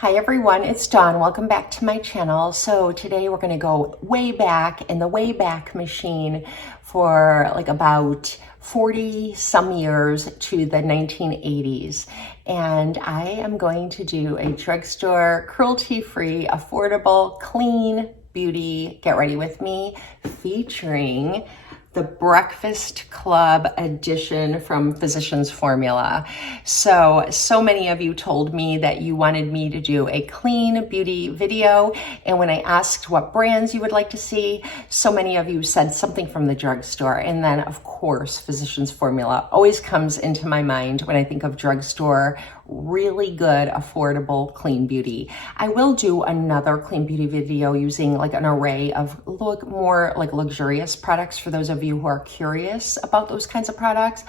Hi everyone, it's Dawn. Welcome back to my channel. So today we're going to go way back in the Wayback Machine for like about 40 some years to the 1980s. And I am going to do a drugstore, cruelty-free, affordable, clean beauty, get ready with me, featuring the Breakfast Club edition from Physicians Formula. So many of you told me that you wanted me to do a clean beauty video. And when I asked what brands you would like to see, so many of you said something from the drugstore. And then of course, Physicians Formula always comes into my mind when I think of drugstore, really good, affordable, clean beauty. I will do another clean beauty video using like an array of more like luxurious products for those of you who are curious about those kinds of products.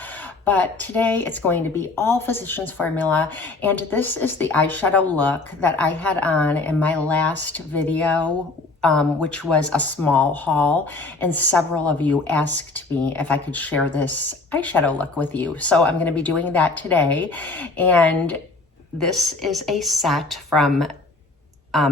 But today it's going to be all Physicians Formula. And this is the eyeshadow look that I had on in my last video, which was a small haul. And several of you asked me if I could share this eyeshadow look with you. So I'm going to be doing that today. And this is a set from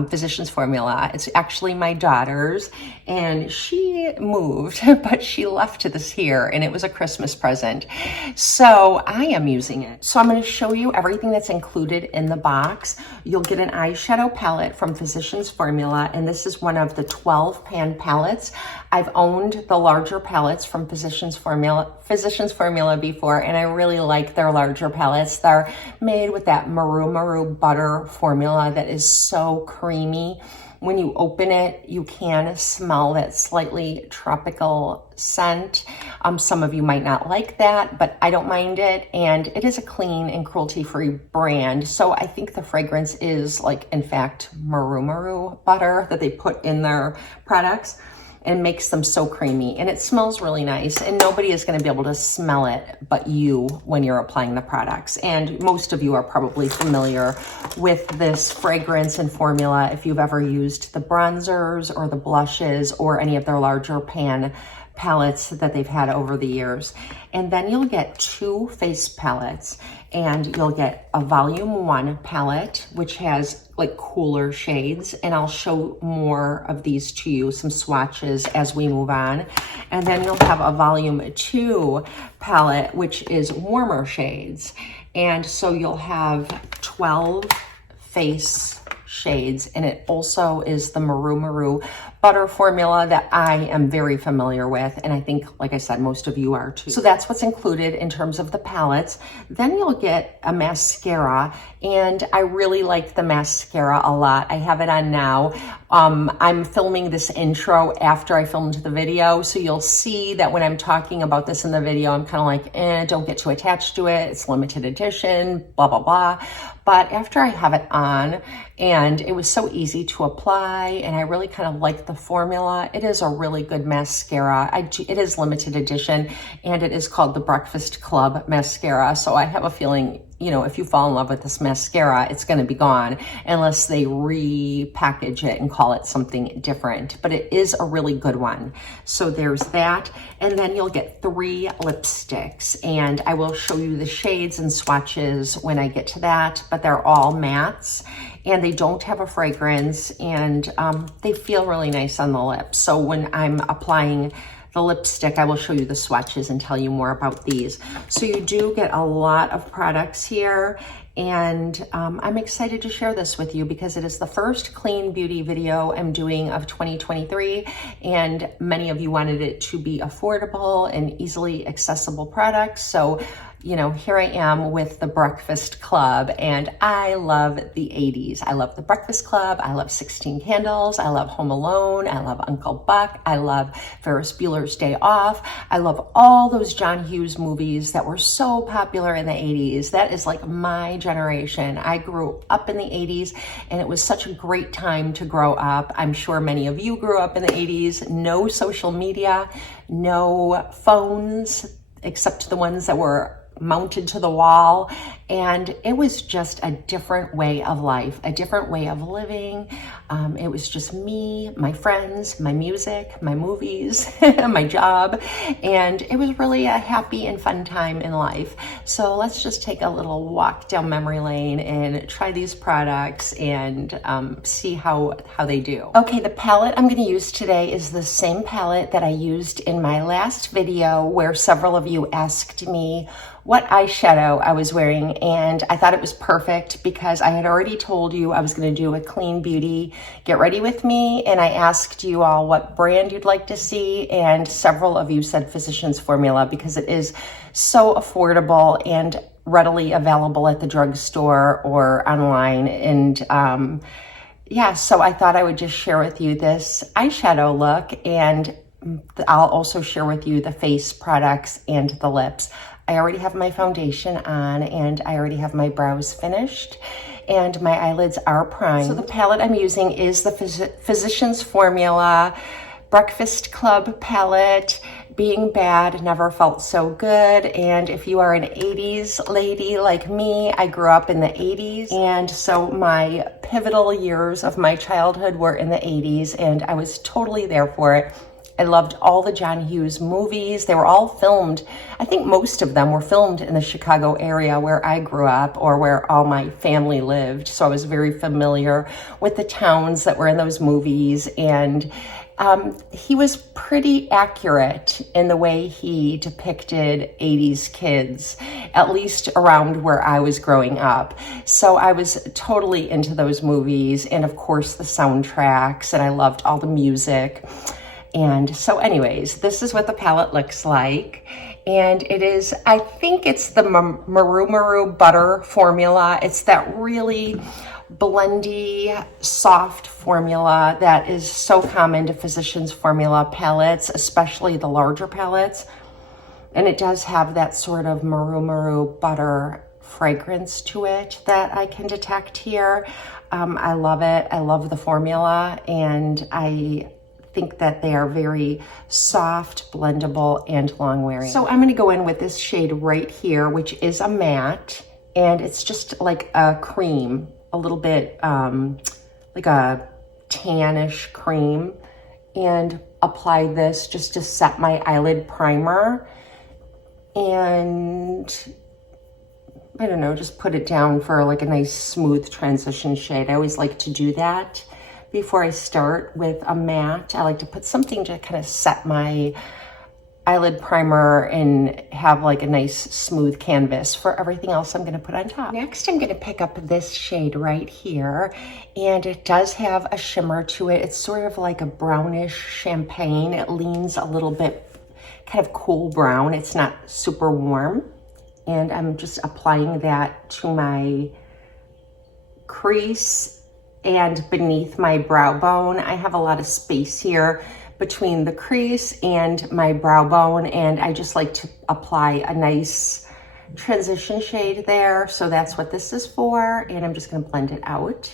Physicians Formula. It's actually my daughter's, and she moved, but she left this here, and it was a Christmas present. So I am using it. So I'm going to show you everything that's included in the box. You'll get an eyeshadow palette from Physicians Formula, and this is one of the 12 pan palettes. I've owned the larger palettes from Physicians Formula before, and I really like their larger palettes. They're made with that maru butter formula that is so creamy. When you open it, you can smell that slightly tropical scent. Some of you might not like that, but I don't mind it. And it is a clean and cruelty-free brand. So I think the fragrance is like, in fact, maru butter that they put in their products, and makes them so creamy, and it smells really nice, and nobody is going to be able to smell it but you when you're applying the products. And most of you are probably familiar with this fragrance and formula if you've ever used the bronzers or the blushes or any of their larger pan palettes that they've had over the years. And then you'll get 2 face palettes, and you'll get a volume 1 palette, which has like cooler shades, and I'll show more of these to you, some swatches as we move on. And then you'll have a volume 2 palette, which is warmer shades. And so you'll have 12 face shades, and it also is the maru butter formula that I am very familiar with, and I think, like I said, most of you are too. So that's what's included in terms of the palettes. Then you'll get a mascara, and I really like the mascara a lot. I have it on now. I'm filming this intro after I filmed the video, so you'll see that when I'm talking about this in the video, I'm kind of like, don't get too attached to it. It's limited edition, blah, blah, blah. But after I have it on, and it was so easy to apply, and I really kind of like the formula. It is a really good mascara. It is limited edition, and it is called the Breakfast Club mascara. So I have a feeling, you know, if you fall in love with this mascara, it's going to be gone unless they repackage it and call it something different. But it is a really good one. So there's that. And then you'll get 3 lipsticks, and I will show you the shades and swatches when I get to that, but they're all mattes, and they don't have a fragrance, and they feel really nice on the lips. So when I'm applying the lipstick, I will show you the swatches and tell you more about these. So you do get a lot of products here, and I'm excited to share this with you because it is the first clean beauty video I'm doing of 2023, and many of you wanted it to be affordable and easily accessible products. So, you know, here I am with the Breakfast Club, and I love the 80s. I love the Breakfast Club. I love 16 Candles. I love Home Alone. I love Uncle Buck. I love Ferris Bueller's Day Off. I love all those John Hughes movies that were so popular in the 80s. That is like my generation. I grew up in the 80s, and it was such a great time to grow up. I'm sure many of you grew up in the 80s. No social media, no phones, except the ones that were mounted to the wall, And it was just a different way of life, a different way of living. It was just me, my friends, my music, my movies, my job, and it was really a happy and fun time in life. So let's just take a little walk down memory lane and try these products and see how they do. Okay, the palette I'm going to use today is the same palette that I used in my last video, where several of you asked me what eyeshadow I was wearing, and I thought it was perfect because I had already told you I was going to do a clean beauty get ready with me, and I asked you all what brand you'd like to see, and several of you said Physicians Formula because it is so affordable and readily available at the drugstore or online. And yeah, so I thought I would just share with you this eyeshadow look, and I'll also share with you the face products and the lips. I already have my foundation on, and I already have my brows finished, and my eyelids are primed. So the palette I'm using is the Physicians Formula Breakfast Club palette. Being bad never felt so good. And if you are an 80s lady like me, I grew up in the 80s. And so my pivotal years of my childhood were in the 80s, and I was totally there for it. I loved all the John Hughes movies. They were all filmed. I think most of them were filmed in the Chicago area where I grew up, or where all my family lived. So I was very familiar with the towns that were in those movies. And he was pretty accurate in the way he depicted 80s kids, at least around where I was growing up. So I was totally into those movies, and of course the soundtracks, and I loved all the music. And so anyways, this is what the palette looks like. And it is, I think it's the Maru Butter formula. It's that really blendy, soft formula that is so common to Physicians Formula palettes, especially the larger palettes. And it does have that sort of Maru Butter fragrance to it that I can detect here. I love it. I love the formula, and I think that they are very soft, blendable, and long wearing. So I'm going to go in with this shade right here, which is a matte, and it's just like a cream, a little bit like a tannish cream, and apply this just to set my eyelid primer. And I don't know, just put it down for like a nice smooth transition shade. I always like to do that before I start with a matte. I like to put something to kind of set my eyelid primer and have like a nice smooth canvas for everything else I'm going to put on top. Next, I'm going to pick up this shade right here, and it does have a shimmer to it. It's sort of like a brownish champagne. It leans a little bit kind of cool brown. It's not super warm. And I'm just applying that to my crease and beneath my brow bone. I have a lot of space here between the crease and my brow bone, and I just like to apply a nice transition shade there. So that's what this is for, and I'm just gonna blend it out.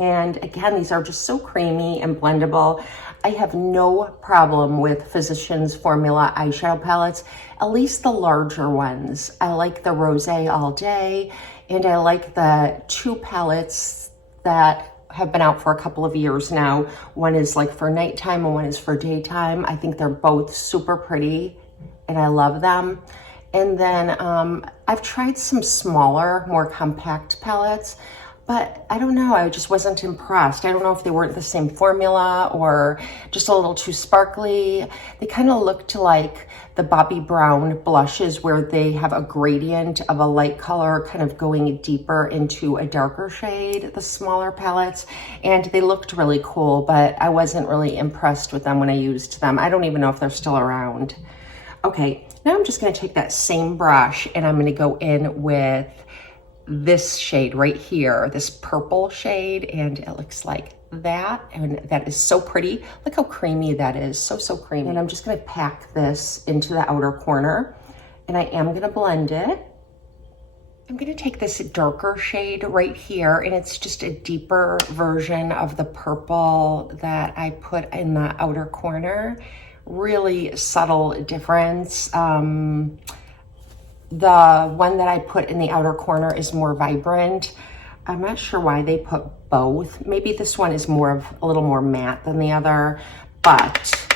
And again, these are just so creamy and blendable. I have no problem with Physicians Formula eyeshadow palettes, at least the larger ones. I like the Rosé All Day, and I like the two palettes that have been out for a couple of years now. One is like for nighttime and one is for daytime. I think they're both super pretty and I love them. And then I've tried some smaller, more compact palettes, but I don't know, I just wasn't impressed. I don't know if they weren't the same formula or just a little too sparkly. They kind of looked like the Bobbi Brown blushes, where they have a gradient of a light color kind of going deeper into a darker shade, the smaller palettes. And they looked really cool, but I wasn't really impressed with them when I used them. I don't even know if they're still around. Okay, now I'm just gonna take that same brush and I'm gonna go in with this shade right here, this purple shade, and it looks like that, and that is so pretty. Look how creamy that is, so creamy. And I'm just gonna pack this into the outer corner, and I am gonna blend it. I'm gonna take this darker shade right here, and it's just a deeper version of the purple that I put in the outer corner. Really subtle difference. The one that I put in the outer corner is more vibrant. I'm not sure why they put both. Maybe this one is more of a little more matte than the other, but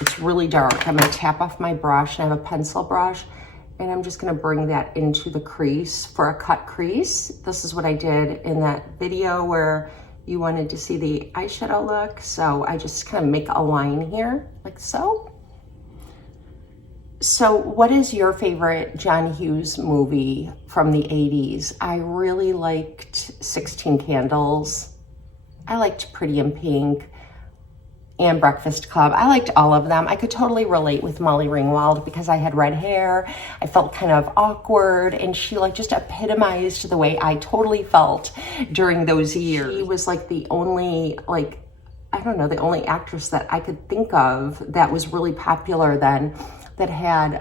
it's really dark. I'm gonna tap off my brush, and I have a pencil brush, and I'm just gonna bring that into the crease for a cut crease. This is what I did in that video where you wanted to see the eyeshadow look. So I just kind of make a line here, like so. So what is your favorite John Hughes movie from the 80s? I really liked 16 Candles. I liked Pretty in Pink and Breakfast Club. I liked all of them. I could totally relate with Molly Ringwald because I had red hair. I felt kind of awkward, and she like just epitomized the way I totally felt during those years. She was like the only, like, I don't know, the only actress that I could think of that was really popular then, that had,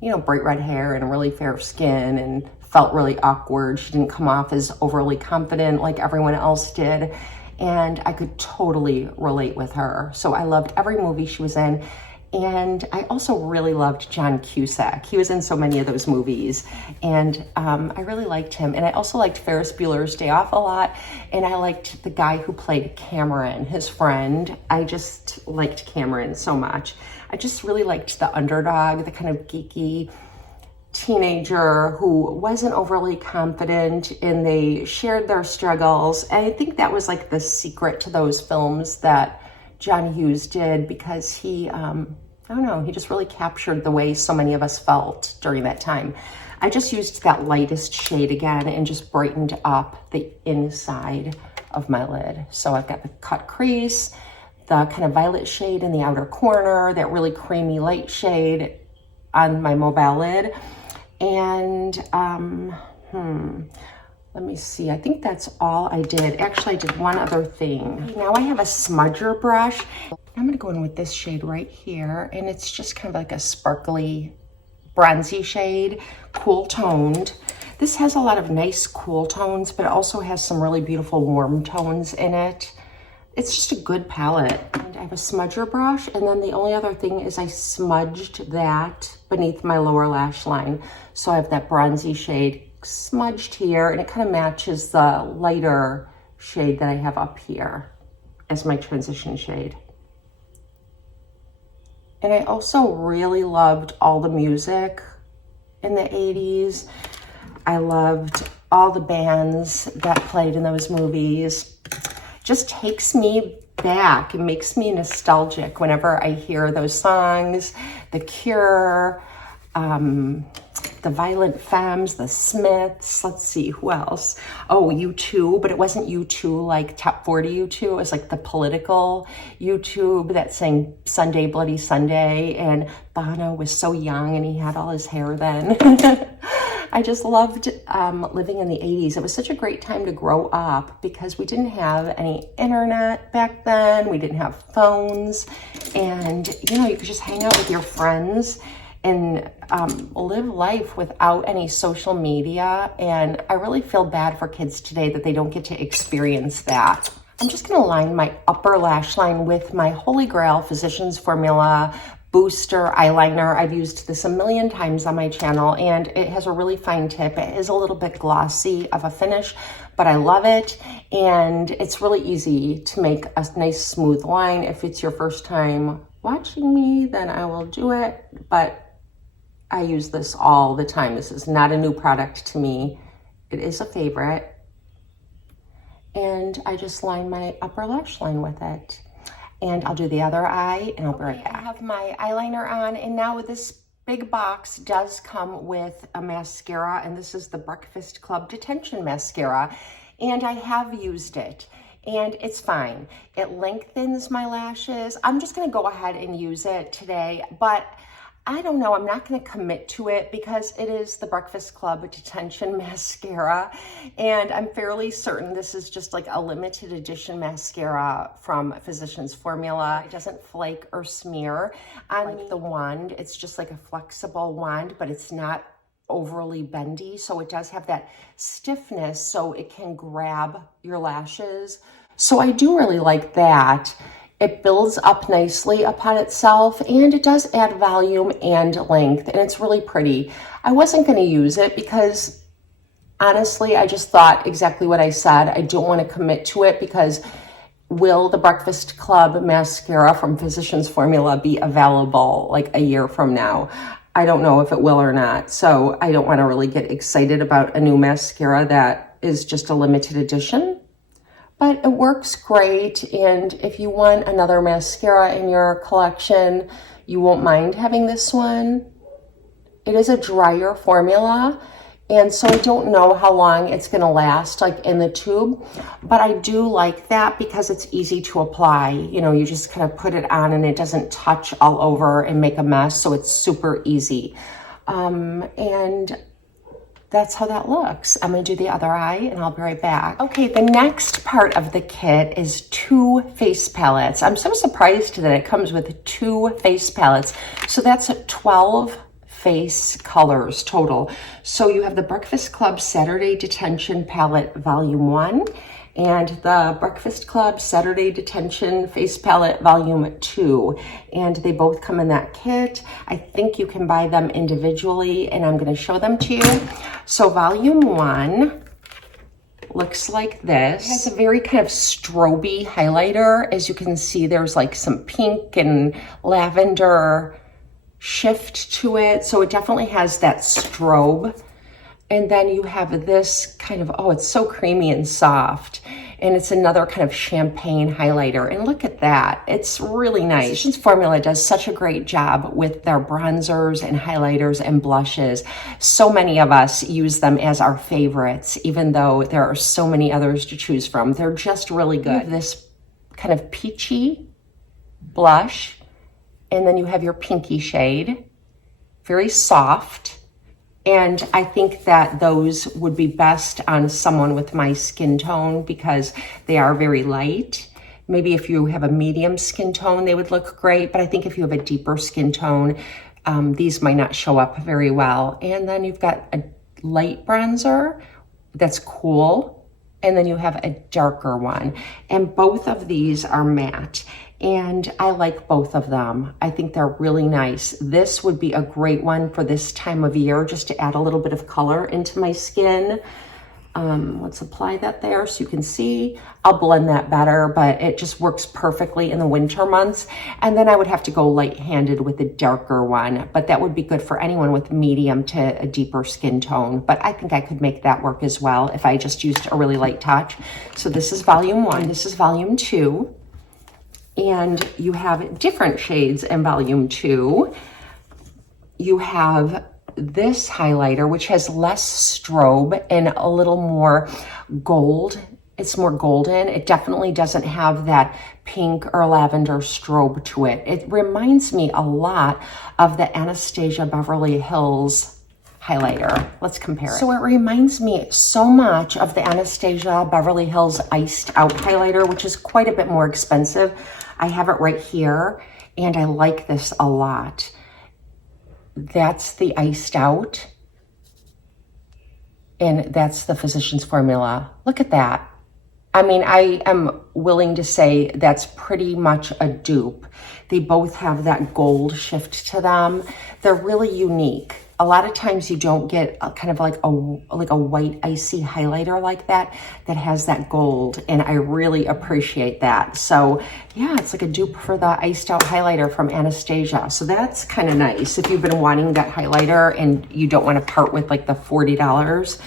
you know, bright red hair and really fair skin and felt really awkward. She didn't come off as overly confident like everyone else did. And I could totally relate with her. So I loved every movie she was in. And I also really loved John Cusack. He was in so many of those movies. And I really liked him. And I also liked Ferris Bueller's Day Off a lot. And I liked the guy who played Cameron, his friend. I just liked Cameron so much. I just really liked the underdog, the kind of geeky teenager who wasn't overly confident, and they shared their struggles. And I think that was like the secret to those films that John Hughes did, because he, I don't know, he just really captured the way so many of us felt during that time. I just used that lightest shade again and just brightened up the inside of my lid. So I've got the cut crease, the kind of violet shade in the outer corner, that really creamy light shade on my mobile lid. And let me see, I think that's all I did. Actually, I did one other thing. Now I have a smudger brush. I'm gonna go in with this shade right here, and it's just kind of like a sparkly bronzy shade, cool toned. This has a lot of nice cool tones, but it also has some really beautiful warm tones in it. It's just a good palette. And I have a smudger brush, and then the only other thing is I smudged that beneath my lower lash line. So I have that bronzy shade smudged here, and it kind of matches the lighter shade that I have up here as my transition shade. And I also really loved all the music in the 80s. I loved all the bands that played in those movies. Just takes me back. It makes me nostalgic whenever I hear those songs. The Cure, the Violent Femmes, the Smiths. Let's see, who else? Oh, U.2, but it wasn't U.2 like Top 40 U.2. It was like the political U.2 that sang Sunday Bloody Sunday, and Bono was so young and he had all his hair then. I just loved living in the 80s. It was such a great time to grow up because we didn't have any internet back then. We didn't have phones, and you know, you could just hang out with your friends and live life without any social media. And I really feel bad for kids today that they don't get to experience that. I'm just gonna line my upper lash line with my Holy Grail Physicians Formula Booster eyeliner. I've used this a million times on my channel, and it has a really fine tip. It is a little bit glossy of a finish, but I love it. And it's really easy to make a nice smooth line. If it's your first time watching me, then I will do it. But I use this all the time. This is not a new product to me. It is a favorite. And I just line my upper lash line with it. And I'll do the other eye, and I'll be right back. I have my eyeliner on, and now this big box does come with a mascara, and this is the Breakfast Club Detention Mascara, and I have used it, and it's fine. It lengthens my lashes. I'm just gonna go ahead and use it today, but I don't know, I'm not gonna commit to it because it is the Breakfast Club Detention Mascara, and I'm fairly certain this is just like a limited edition mascara from Physicians Formula. It doesn't flake or smear on the wand. It's just like a flexible wand, but it's not overly bendy, so it does have that stiffness so it can grab your lashes. So I do really like that. It builds up nicely upon itself, and it does add volume and length, and it's really pretty. I wasn't going to use it because honestly, I just thought exactly what I said. I don't want to commit to it because will the Breakfast Club mascara from Physicians Formula be available like a year from now? I don't know if it will or not. So I don't want to really get excited about a new mascara that is just a limited edition. But it works great, and if you want another mascara in your collection, you won't mind having this one. It is a drier formula, and so I don't know how long it's going to last like in the tube, but I do like that because it's easy to apply. You know, you just kind of put it on and it doesn't touch all over and make a mess, so it's super easy. And that's how that looks. I'm going to do the other eye and I'll be right back. Okay, the next part of the kit is 2 face palettes. I'm so surprised that it comes with 2 face palettes. So that's 12 face colors total. So you have the Breakfast Club Saturday Detention Palette Volume 1 and the Breakfast Club Saturday Detention Face Palette Volume 2. And they both come in that kit. I think you can buy them individually, and I'm going to show them to you. So Volume 1 looks like this. It has a very kind of stroby highlighter. As you can see, there's like some pink and lavender shift to it. So it definitely has that strobe. And then you have this kind of, oh, it's so creamy and soft. And it's another kind of champagne highlighter. And look at that. It's really nice. Physicians Formula does such a great job with their bronzers and highlighters and blushes. So many of us use them as our favorites, even though there are so many others to choose from. They're just really good. This kind of peachy blush. And then you have your pinky shade. Very soft. And I think that those would be best on someone with my skin tone because they are very light. Maybe if you have a medium skin tone, they would look great. But I think if you have a deeper skin tone, these might not show up very well. And then you've got a light bronzer that's cool. And then you have a darker one. And both of these are matte. And I like both of them. I think they're really nice. This would be a great one for this time of year, just to add a little bit of color into my skin. Let's apply that there so you can see. I'll blend that better, but it just works perfectly in the winter months. And then I would have to go light-handed with a darker one, but that would be good for anyone with medium to a deeper skin tone. But I think I could make that work as well if I just used a really light touch. So this is Volume 1. This is Volume 2. And you have different shades in Volume 2. You have this highlighter, which has less strobe and a little more gold. It's more golden. It definitely doesn't have that pink or lavender strobe to it. It reminds me a lot of the Anastasia Beverly Hills highlighter. Let's compare it. So it reminds me so much of the Anastasia Beverly Hills Iced Out highlighter, which is quite a bit more expensive. I have it right here, and I like this a lot. That's the Iced Out, and that's the Physicians Formula. Look at that. I mean, I am willing to say that's pretty much a dupe. They both have that gold shift to them. They're really unique. A lot of times you don't get kind of like a white icy highlighter like that has that gold, and I really appreciate that. So yeah, it's like a dupe for the Iced Out highlighter from Anastasia. So that's kind of nice if you've been wanting that highlighter and you don't want to part with like the $40.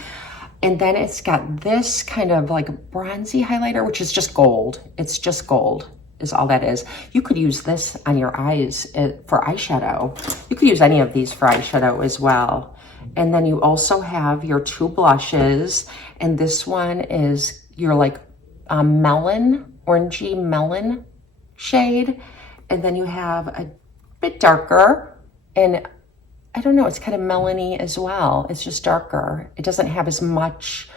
And then it's got this kind of like bronzy highlighter, which is just gold. It's just gold is all that is. You could use this on your eyes for eyeshadow. You could use any of these for eyeshadow as well. And then you also have your 2 blushes. And this one is your like melon, orangey melon shade. And then you have a bit darker, and I don't know, it's kind of melony as well. It's just darker. It doesn't have as much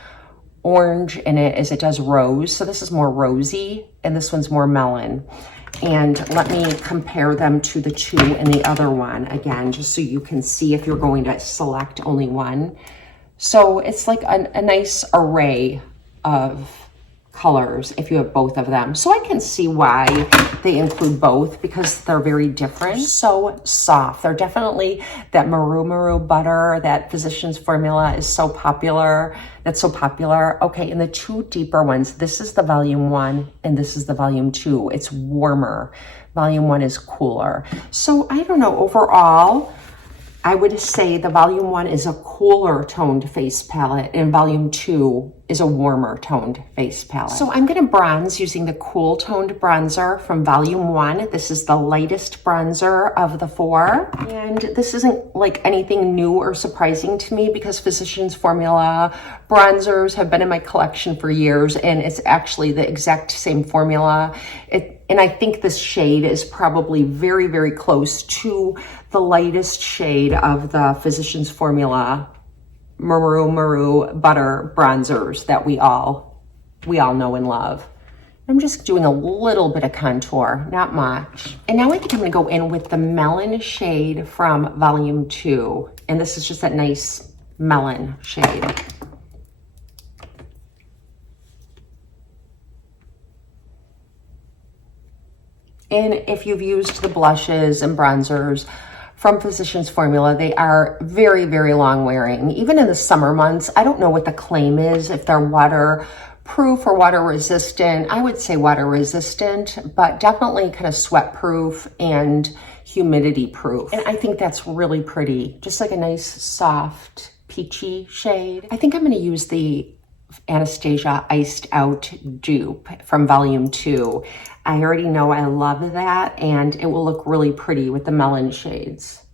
orange in it as it does rose. So this is more rosy and this one's more melon. And let me compare them to the 2 in the other one again, just so you can see if you're going to select only one. So it's like a nice array of colors if you have both of them. So I can see why they include both because they're very different. So soft. They're definitely that Maru butter, that Physicians Formula is so popular. That's so popular. Okay, and the two deeper ones, this is the volume 1 and this is the volume 2. It's warmer. Volume 1 is cooler. So I don't know, overall, I would say the volume 1 is a cooler toned face palette and volume 2 is a warmer toned face palette. So I'm gonna bronze using the cool toned bronzer from volume 1. This is the lightest bronzer of the 4. And this isn't like anything new or surprising to me because Physicians Formula bronzers have been in my collection for years and it's actually the exact same formula. And I think this shade is probably very, very close to the lightest shade of the Physicians Formula Maru butter bronzers that we all know and love. I'm just doing a little bit of contour, not much. And now I think I'm gonna go in with the melon shade from volume 2. And this is just that nice melon shade. And if you've used the blushes and bronzers from Physicians Formula, they are very, very long wearing. Even in the summer months, I don't know what the claim is, if they're waterproof or water resistant. I would say water resistant, but definitely kind of sweat proof and humidity proof. And I think that's really pretty. Just like a nice, soft, peachy shade. I think I'm gonna use the Anastasia Iced Out dupe from volume 2. I already know I love that and it will look really pretty with the melon shades.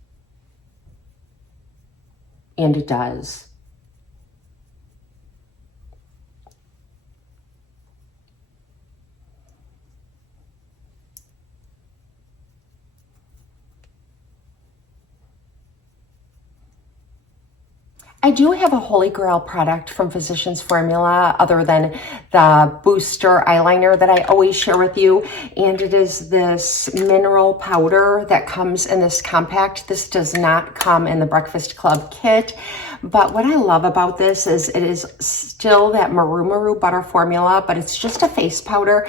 And it does. I do have a Holy Grail product from Physicians Formula other than the booster eyeliner that I always share with you. And it is this mineral powder that comes in this compact. This does not come in the Breakfast Club kit. But what I love about this is it is still that Maru butter formula, but it's just a face powder.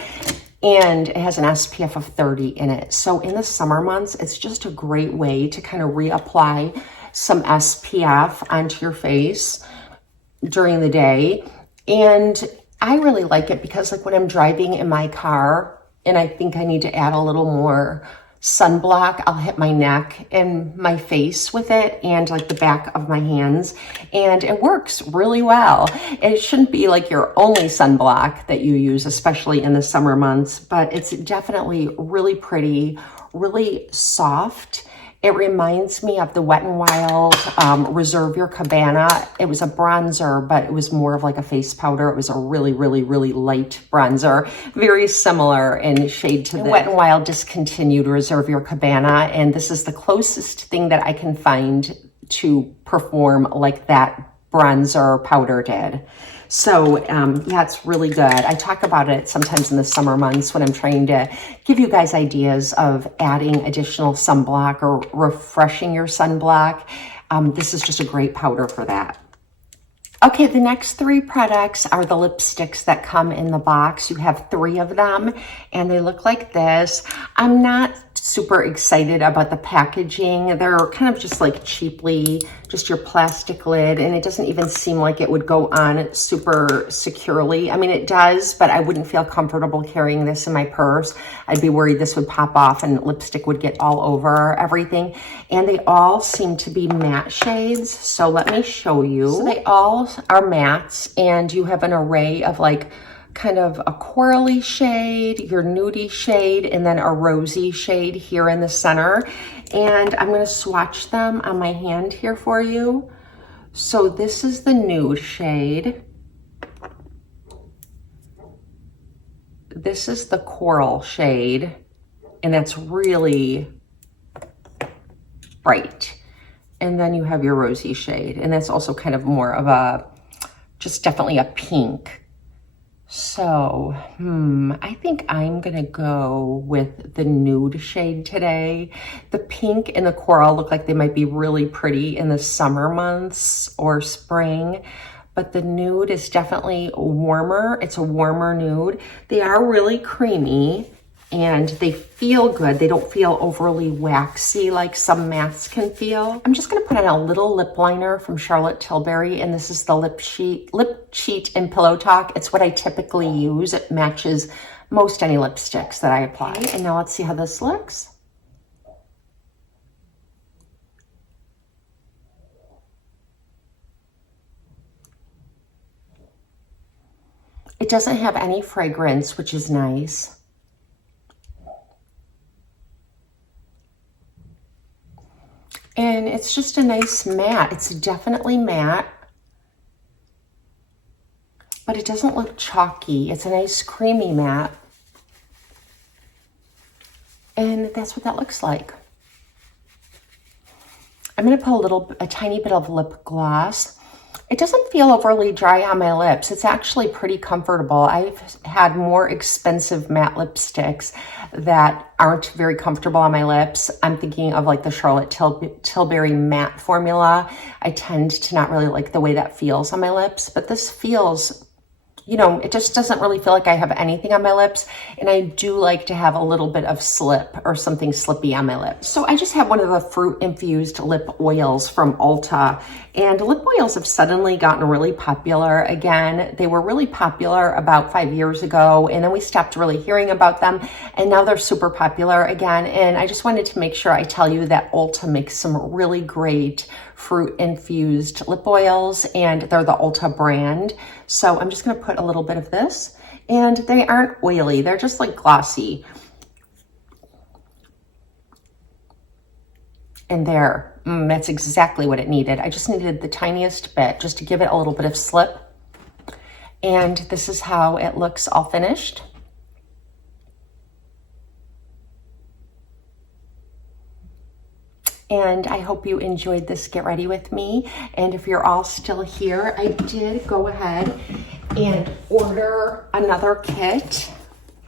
And it has an SPF of 30 in it. So in the summer months, it's just a great way to kind of reapply some SPF onto your face during the day. And I really like it because like when I'm driving in my car and I think I need to add a little more sunblock, I'll hit my neck and my face with it and like the back of my hands. And it works really well. It shouldn't be like your only sunblock that you use, especially in the summer months, but it's definitely really pretty, really soft. It reminds me of the Wet n Wild Reserve Your Cabana. It was a bronzer, but it was more of like a face powder. It was a really, really, really light bronzer. Very similar in shade to the Wet n Wild discontinued Reserve Your Cabana. And this is the closest thing that I can find to perform like that bronzer powder did. So yeah, it's really good. I talk about it sometimes in the summer months when I'm trying to give you guys ideas of adding additional sunblock or refreshing your sunblock. This is just a great powder for that. Okay, the next 3 products are the lipsticks that come in the box. You have 3 of them and they look like this. I'm not super excited about the packaging. They're kind of just like cheaply, just your plastic lid, and it doesn't even seem like it would go on super securely. I mean, it does, but I wouldn't feel comfortable carrying this in my purse. I'd be worried this would pop off and lipstick would get all over everything. And they all seem to be matte shades. So let me show you. So they all are mattes, and you have an array of like kind of a corally shade, your nudie shade, and then a rosy shade here in the center. And I'm going to swatch them on my hand here for you. So this is the nude shade. This is the coral shade, and that's really bright. And then you have your rosy shade, and that's also kind of more of a, just definitely a pink. So, I think I'm gonna go with the nude shade today. The pink and the coral look like they might be really pretty in the summer months or spring, but the nude is definitely warmer. It's a warmer nude. They are really creamy and they feel good. They don't feel overly waxy like some mattes can feel. I'm just gonna put on a little lip liner from Charlotte Tilbury, and this is the Lip Cheat in Pillow Talk. It's what I typically use. It matches most any lipsticks that I apply. And now let's see how this looks. It doesn't have any fragrance, which is nice. And it's just a nice matte. It's definitely matte, but it doesn't look chalky. It's a nice creamy matte. And that's what that looks like. I'm gonna put a tiny bit of lip gloss. It doesn't feel overly dry on my lips. It's actually pretty comfortable. I've had more expensive matte lipsticks that aren't very comfortable on my lips. I'm thinking of like the Charlotte Tilbury matte formula. I tend to not really like the way that feels on my lips, but this feels, you know, it just doesn't really feel like I have anything on my lips. And I do like to have a little bit of slip or something slippy on my lips. So I just have one of the fruit infused lip oils from Ulta. And lip oils have suddenly gotten really popular again. They were really popular about 5 years ago, and then we stopped really hearing about them. And now they're super popular again. And I just wanted to make sure I tell you that Ulta makes some really great fruit infused lip oils, and they're the Ulta brand. So I'm just gonna put a little bit of this, and they aren't oily. They're just like glossy. And there, that's exactly what it needed. I just needed the tiniest bit just to give it a little bit of slip. And this is how it looks all finished. And I hope you enjoyed this Get Ready With Me. And if you're all still here, I did go ahead and order another kit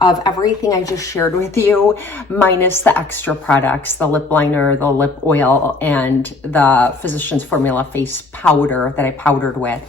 of everything I just shared with you, minus the extra products, the lip liner, the lip oil, and the Physicians Formula face powder that I powdered with.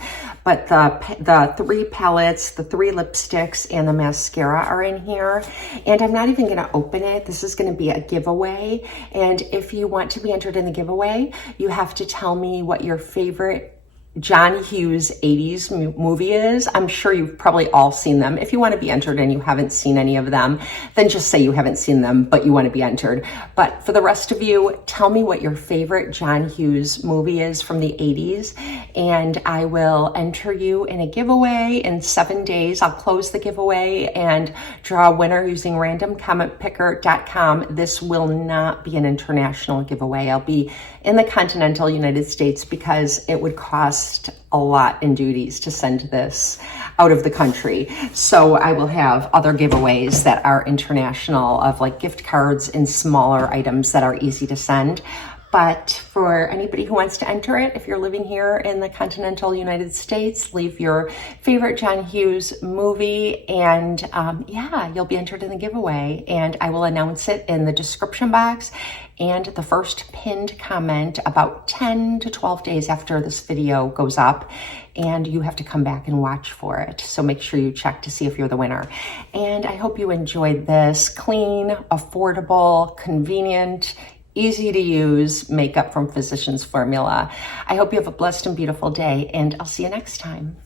But the 3 palettes, the 3 lipsticks, and the mascara are in here. And I'm not even gonna open it. This is gonna be a giveaway. And if you want to be entered in the giveaway, you have to tell me what your favorite John Hughes 80s movie is. I'm sure you've probably all seen them. If you want to be entered and you haven't seen any of them, then just say you haven't seen them, but you want to be entered. But for the rest of you, tell me what your favorite John Hughes movie is from the 80s, and I will enter you in a giveaway in 7 days. I'll close the giveaway and draw a winner using randomcommentpicker.com. This will not be an international giveaway. I'll be in the continental United States because it would cost a lot in duties to send this out of the country. So I will have other giveaways that are international of like gift cards and smaller items that are easy to send. But for anybody who wants to enter it, if you're living here in the continental United States, leave your favorite John Hughes movie, and yeah, you'll be entered in the giveaway. And I will announce it in the description box and the first pinned comment about 10 to 12 days after this video goes up. And you have to come back and watch for it. So make sure you check to see if you're the winner. And I hope you enjoyed this clean, affordable, convenient, easy to use makeup from Physicians Formula. I hope you have a blessed and beautiful day, and I'll see you next time.